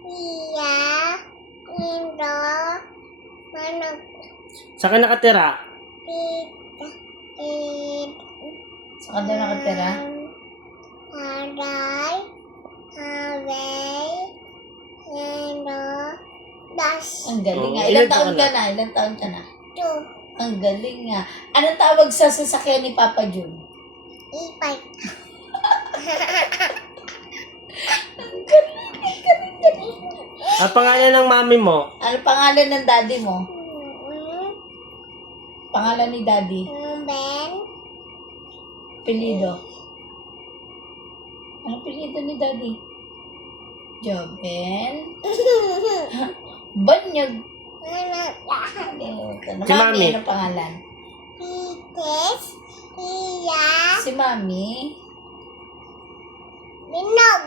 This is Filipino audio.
Iya, Indo, Manok, Saan ka nakatira? Tita, Id, Saan ka doon nakatira? Haday, Habay, Indo, Das, Ang galing nga. Oh, Ilang ilan taon taon ka na? na? Ilang taon ka na? Tu, Ang galing nga. Anong tawag sa sasakyan ni Papa Jun? Ipay, Ang galing, galing. Ang pangalan ng mami mo? Ano pangalan ng daddy mo? Mm, Pangalan ni daddy? Ben, Pilido. Ano pilido ni daddy? Joben? Banyag. Manok, Si Mami. Anong pangalan? Pites, Iya, Si Mami. Binog.